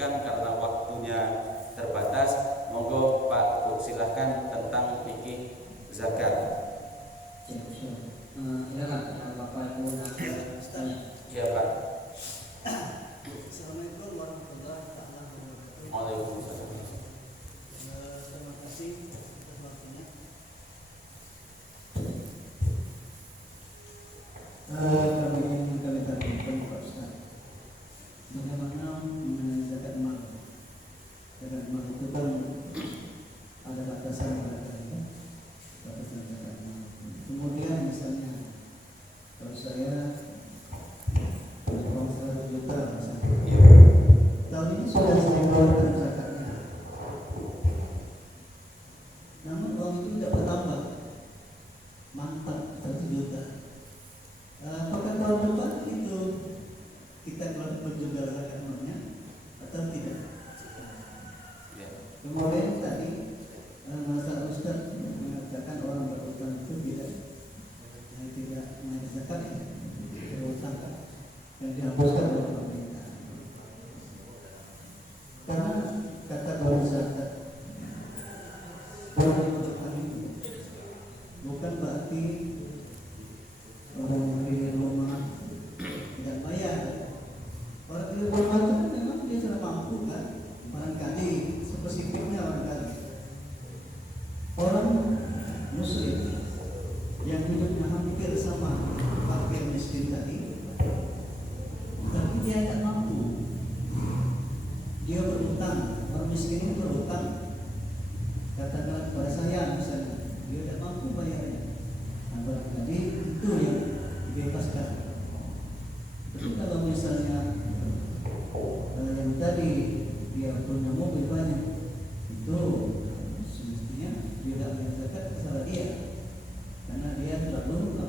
diskusikan karena waktunya terbatas. Monggo Pak Bu, silahkan tentang fikih zakat. Silakan Bapak Ibu tanya. Iya Pak. Assalamualaikum warahmatullahi wabarakatuh. Waalaikumsalam. Terima kasih atas waktunya. Kami ingin tanyakan Pak Ustaz, bagaimana mengenai zakat mal? Zakat mal itu kan ada batasan batasan zakat mal. Kemudian misalnya kalau saya uang 100 juta misalnya, tahun ini sudah saya keluarkan zakatnya, namun uang itu tidak bertambah, mantap 1 juta. Apakah tahun depan itu kita keluarkan juga zakat malnya atau tidak? Kemudian tadi Masa Ustaz mengatakan orang berutang itu tidak mengenai zakat, berutang yang dihapuskan oleh pemerintah. Karena kategori zakat orang berutang itu bukan berarti orang beli rumah tidak bayar. Orang beli rumah itu memang dia sudah mampu kan, barangkali spesifiknya barangkali orang muslim yang hidupnya hampir sama fakir miskin tadi, tapi dia tidak mampu, dia berutang. Orang miskin itu berutang, katakanlah kepada saya misalnya, dia tidak mampu bayarnya. Nah, barangkali itu yang dibebaskan. Tapi kalau misalnya yang tadi dia punya mobil banyak, itu semestinya tidak bayar zakat, salah dia, karena dia terlalu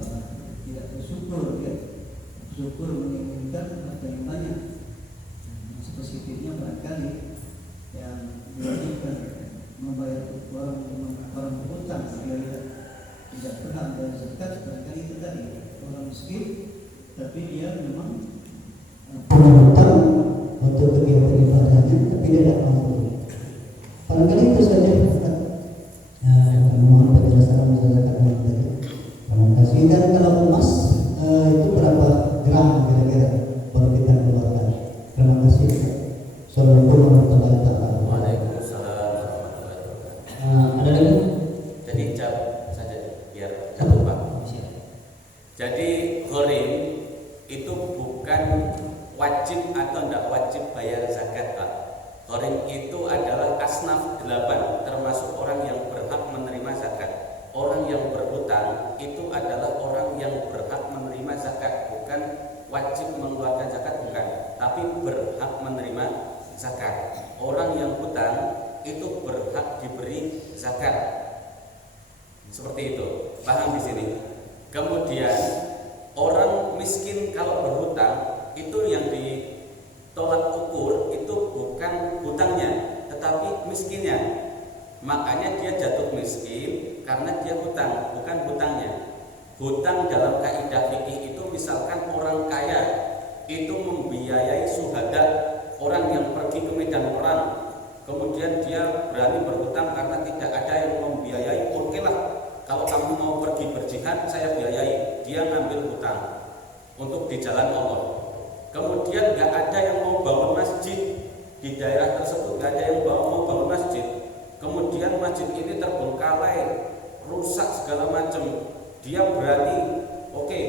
tidak bersyukur, dia bersyukur menginginkan harta yang banyak. Spesifiknya barangkali yang diwajibkan membayar orang berhutang, dia tidak berhak bayar zakat, barangkali itu tadi orang miskin, tapi dia memang punya hutang untuk kegiatan ibadahnya, tapi dia tidak mampu. Barangkali itu saja Ustaz. Mohon penjelasan masalah zakat mal tadi. Terima kasih. Dan kalau emas itu berapa gram kira-kira baru kita keluarkan? Terima kasih. Assalamualaikum warahmatullahi wabarakatuh. Waalaikumsalam warahmatullahi wabarakatuh. Ada lagi? Jadi jawab saja biar jatuh Pak. Jadi gharim itu bukan wajib atau tidak wajib bayar zakat Pak. Gharim itu adalah asnaf 8, termasuk orang yang berhak menerima zakat. Orang yang berhutang itu adalah orang yang berhak menerima zakat, bukan wajib mengeluarkan zakat, bukan, tapi berhak menerima zakat. Orang yang hutang itu berhak diberi zakat. Seperti itu, paham di sini. Kemudian orang miskin kalau berhutang itu yang ditolak ukur itu bukan hutangnya, tetapi miskinnya. Makanya dia jatuh miskin karena dia hutang, bukan hutangnya. Hutang dalam kaidah fikih itu misalkan orang kaya itu membiayai syuhada, orang yang pergi ke medan perang, kemudian dia berani berhutang karena tidak ada yang membiayai. Oke lah, kalau kamu mau pergi berjihad saya biayai. Dia ngambil hutang untuk di jalan Allah. Kemudian gak ada yang mau bangun masjid di daerah tersebut, gak ada yang mau bangun masjid. Kemudian masjid ini terbengkalai, rusak segala macam. Dia berani, oke,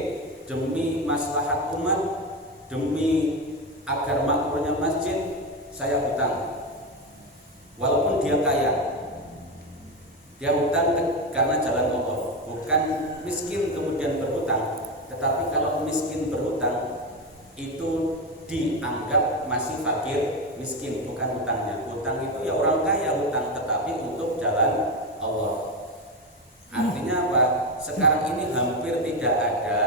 demi maslahat umat, demi agar makmurnya masjid, saya hutang. Walaupun dia kaya, dia hutang karena jalan Allah, bukan miskin kemudian berhutang. Tetapi kalau miskin berhutang itu dianggap masih fakir miskin, bukan hutangnya. Hutang itu ya orang kaya hutang, tetapi untuk jalan Allah. Artinya apa? Sekarang ini hampir tidak ada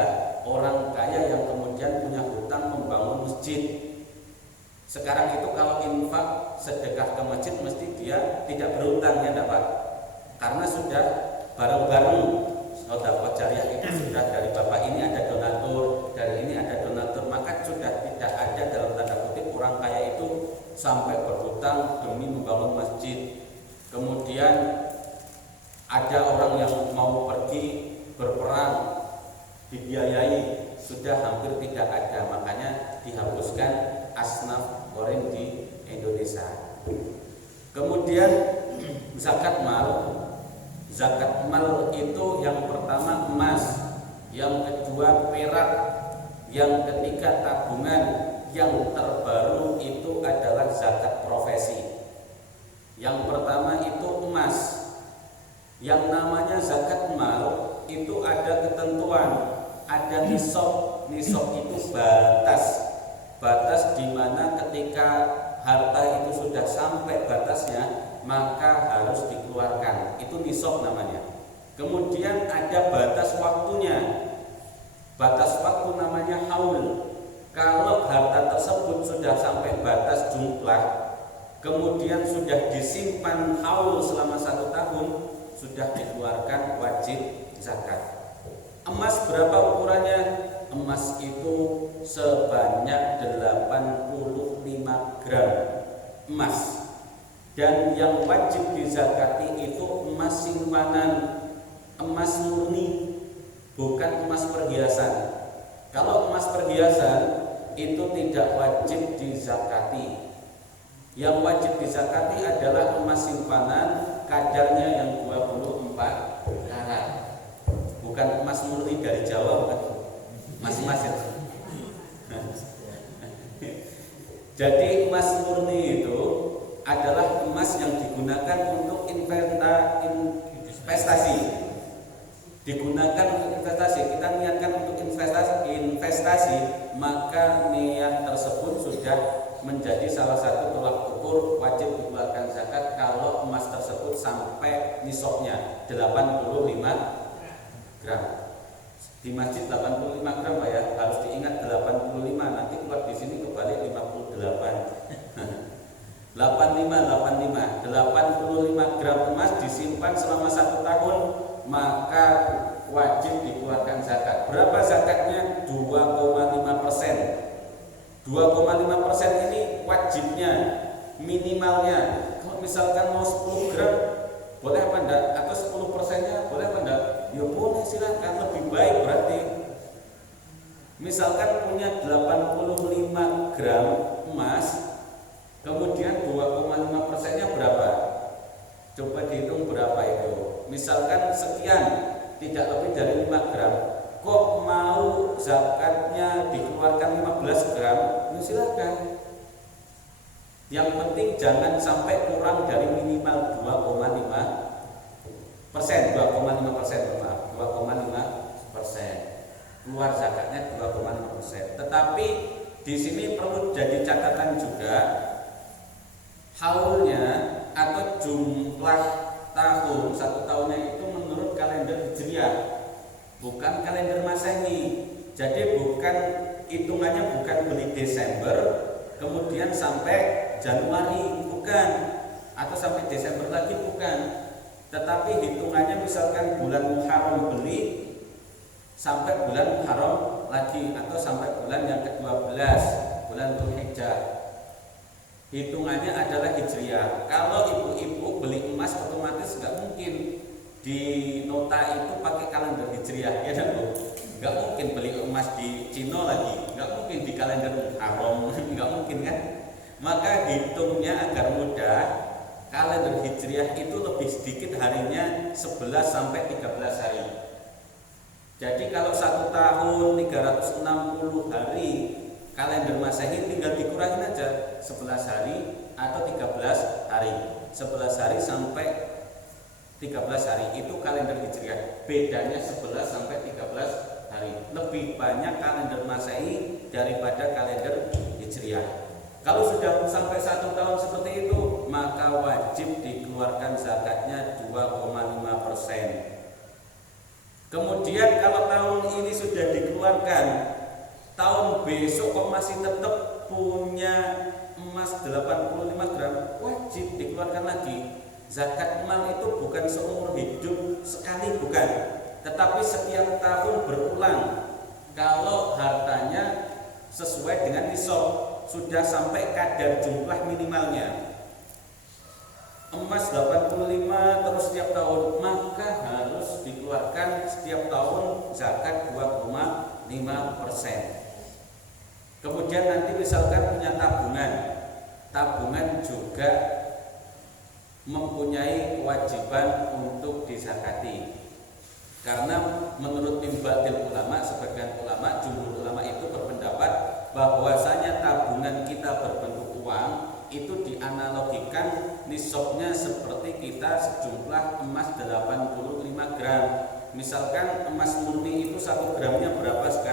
orang kaya yang kemudian punya hutang membangun masjid. Sekarang itu kalau infak sedekah ke masjid mesti dia tidak berhutang, ya dapat, karena sudah bareng-bareng. Sedekah jariah itu sudah dari bapak ini ada donatur, dari ini ada donatur, maka sudah tidak ada dalam tanda kutip orang kaya itu sampai berhutang demi membangun masjid. Kemudian ada orang yang mau pergi berperang dibiayai, sudah hampir tidak ada, makanya dihapuskan asnaf goreng di Indonesia. Kemudian zakat mal. Zakat mal itu yang pertama emas, yang kedua perak, yang ketiga tabungan, yang terbaru itu adalah zakat profesi. Yang pertama itu emas. Yang namanya zakat mal itu ada ketentuan, ada nisab. Nisab itu batas di mana ketika harta itu sudah sampai batasnya maka harus dikeluarkan. Itu nisab namanya. Kemudian ada batas waktunya. Batas waktu namanya haul. Kalau harta tersebut sudah sampai batas jumlah, kemudian sudah disimpan haul selama 1 tahun, sudah dikeluarkan wajib zakat. Emas berapa ukurannya? Emas itu sebanyak 85 gram emas. Dan yang wajib dizakati itu emas simpanan, emas murni, bukan emas perhiasan. Kalau emas perhiasan itu tidak wajib dizakati. Yang wajib dizakati adalah emas simpanan, kadarnya yang 24 karat. Bukan emas murni dari Jawa, bukan. Emas itu. Jadi emas murni itu adalah emas yang digunakan untuk investasi. Digunakan untuk investasi. Kita niatkan untuk investasi, maka niat tersebut sudah menjadi salah satu tolak ukur wajib dikeluarkan zakat kalau emas tersebut sampai nisabnya 85 gram. Di masjid 85 gram Pak ya, harus diingat 85, nanti keluar di sini kebalik 58. 85 gram emas disimpan selama 1 tahun, maka wajib dikeluarkan zakat. Berapa zakatnya? 2,5%. 2,5% ini wajibnya, minimalnya. Kalau misalkan mau 10 gram, boleh apa enggak? Atau 10%-nya boleh apa enggak? Ya boleh, silakan, lebih baik berarti. Misalkan punya 85 gram emas, kemudian 2,5%-nya berapa? Coba dihitung berapa itu. Misalkan sekian, tidak lebih dari 5 gram. Kok mau zakatnya dikeluarkan 15 gram? Ya silakan. Yang penting jangan sampai kurang dari minimal 2,5%. 2,5%. Keluar zakatnya 2,5%. Tetapi di sini perlu jadi catatan juga, haulnya atau jumlah tahun 1 tahunnya itu menurut kalender Hijriah, bukan kalender Masehi. Jadi bukan hitungannya, bukan beli Desember kemudian sampai Januari, bukan, atau sampai Desember lagi, bukan. Tetapi hitungannya misalkan bulan Muharram beli sampai bulan Muharram lagi, atau sampai bulan yang ke-12, bulan Dzulhijjah. Hitungannya adalah Hijriah. Kalau ibu-ibu beli emas otomatis nggak mungkin di nota itu pakai kalender Hijriah, ya kan Bu? Nggak mungkin beli emas di Cina lagi, nggak mungkin di kalender Muharram, nggak mungkin kan? Maka hitungnya agar mudah, kalender Hijriah itu lebih sedikit harinya, 11 sampai 13 hari. Jadi kalau 1 tahun 360 hari, kalender Masehi tinggal dikurangin aja 11 hari atau 13 hari. 11 hari sampai 13 hari itu kalender Hijriah. Bedanya 11 sampai 13 hari. Lebih banyak kalender Masehi daripada kalender Hijriah. Kalau sudah sampai 1 tahun seperti itu, maka wajib dikeluarkan zakatnya 2,5%. Kemudian kalau tahun ini sudah dikeluarkan, tahun besok kok masih tetap punya emas 85 gram, wajib dikeluarkan lagi. Zakat mal itu bukan seumur hidup sekali, bukan, tetapi setiap tahun berulang. Kalau hartanya sesuai dengan nisab, sudah sampai kadar jumlah minimalnya emas 85 terus setiap tahun, maka harus dikeluarkan setiap tahun zakat 2,5%. Kemudian nanti misalkan punya tabungan juga mempunyai kewajiban untuk dizakati. Karena menurut timbatil ulama, sebagian ulama, jumhur ulama itu berpendapat bahwasanya tabungan kita berbentuk uang itu dianalogikan nisabnya seperti kita sejumlah emas 85 gram. Misalkan emas murni itu 1 gramnya berapa sekarang?